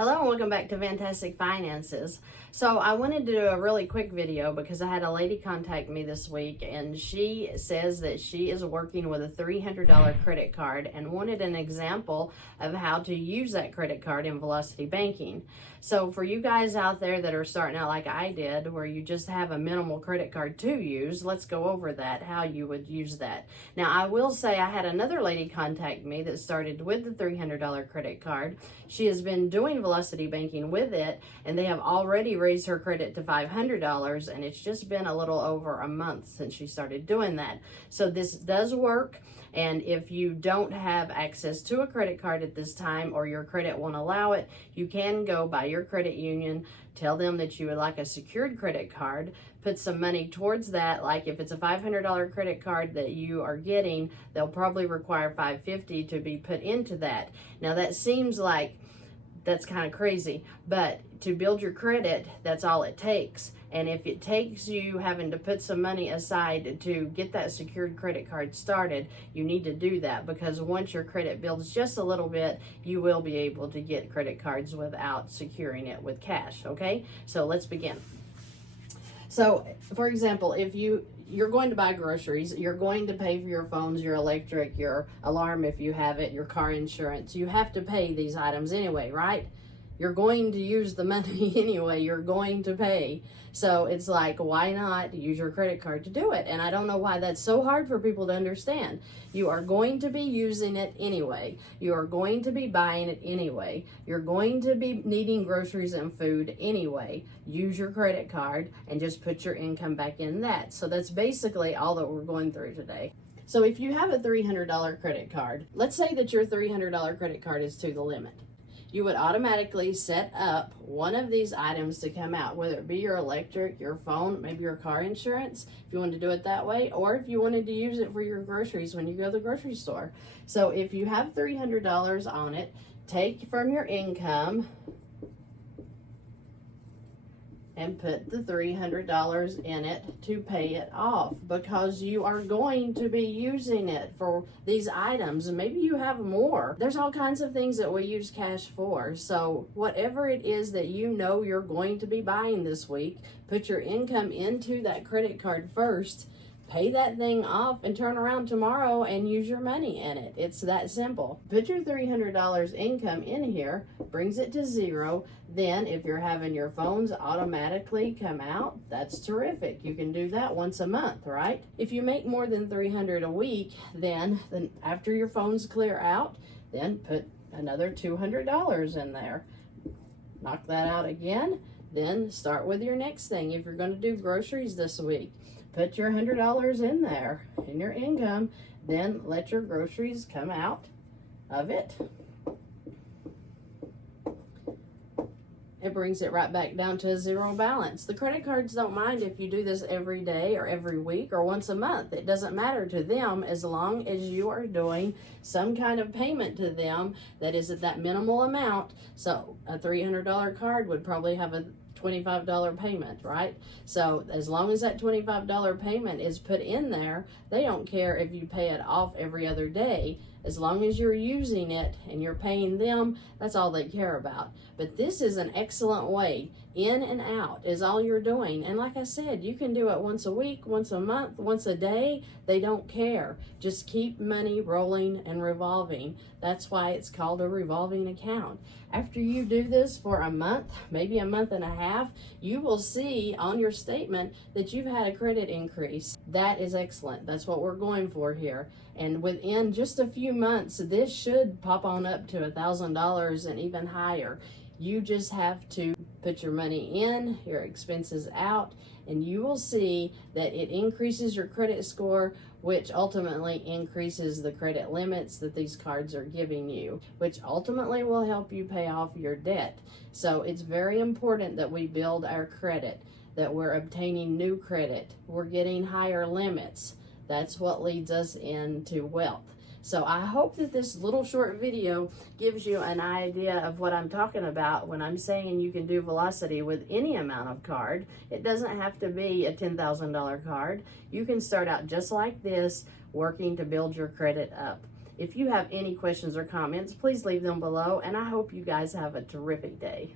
Hello and welcome back to Fantastic Finances. So I wanted to do a really quick video because I had a lady contact me this week and she says that she is working with a $300 credit card and wanted an example of how to use that credit card in Velocity Banking. So for you guys out there that are starting out like I did, where you just have a minimal credit card to use, let's go over that, how you would use that. Now I will say I had another lady contact me that started with the $300 credit card. She has been doing Velocity Banking with it, and they have already raised her credit to $500, and it's just been a little over a month since she started doing that. So this does work, and if you don't have access to a credit card at this time or your credit won't allow it, you can go by your credit union, tell them that you would like a secured credit card, put some money towards that. Like if it's a $500 credit card that you are getting, they'll probably require $550 to be put into that. Now that seems like that's kind of crazy, but to build your credit, that's all it takes. And if it takes you having to put some money aside to get that secured credit card started, you need to do that, because once your credit builds just a little bit, you will be able to get credit cards without securing it with cash. Okay, so let's begin. So for example, if you're going to buy groceries, you're going to pay for your phones, your electric, your alarm if you have it, your car insurance. You have to pay these items anyway, right? You're going to use the money anyway. You're going to pay. So it's like, why not use your credit card to do it? And I don't know why that's so hard for people to understand. You are going to be using it anyway. You are going to be buying it anyway. You're going to be needing groceries and food anyway. Use your credit card and just put your income back in that. So that's basically all that we're going through today. So if you have a $300 credit card, let's say that your $300 credit card is to the limit. You would automatically set up one of these items to come out, whether it be your electric, your phone, maybe your car insurance, if you wanted to do it that way, or if you wanted to use it for your groceries when you go to the grocery store. So if you have $300 on it, take from your income and put the $300 in it to pay it off, because you are going to be using it for these items, and maybe you have more. There's all kinds of things that we use cash for. So whatever it is that you know you're going to be buying this week, put your income into that credit card first, pay that thing off, and turn around tomorrow and use your money in it. It's that simple. Put your $300 income in here, brings it to zero. Then if you're having your phones automatically come out, that's terrific. You can do that once a month, right? If you make more than $300 a week, then after your phones clear out, then put another $200 in there. Knock that out again. Then start with your next thing. If you're going to do groceries this week, put your $100 in there in your income, then let your groceries come out of it. It brings it right back down to a zero balance. The credit cards don't mind if you do this every day or every week or once a month. It doesn't matter to them as long as you are doing some kind of payment to them that is at that minimal amount. So a $300 card would probably have a $25 payment, right? So as long as that $25 payment is put in there, they don't care if you pay it off every other day. As long as you're using it and you're paying them, that's all they care about. But this is an excellent way. In and out is all you're doing. And like I said, you can do it once a week, once a month, once a day. They don't care. Just keep money rolling and revolving. That's why it's called a revolving account. After you do this for a month, maybe a month and a half, you will see on your statement that you've had a credit increase. That is excellent. That's what we're going for here. And within just a few months, this should pop on up to $1,000 and even higher. You just have to put your money in, your expenses out, and you will see that it increases your credit score, which ultimately increases the credit limits that these cards are giving you, which ultimately will help you pay off your debt. So it's very important that we build our credit, that we're obtaining new credit, we're getting higher limits. That's what leads us into wealth. So I hope that this little short video gives you an idea of what I'm talking about when I'm saying you can do Velocity with any amount of card. It doesn't have to be a $10,000 card. You can start out just like this, working to build your credit up. If you have any questions or comments, please leave them below, and I hope you guys have a terrific day.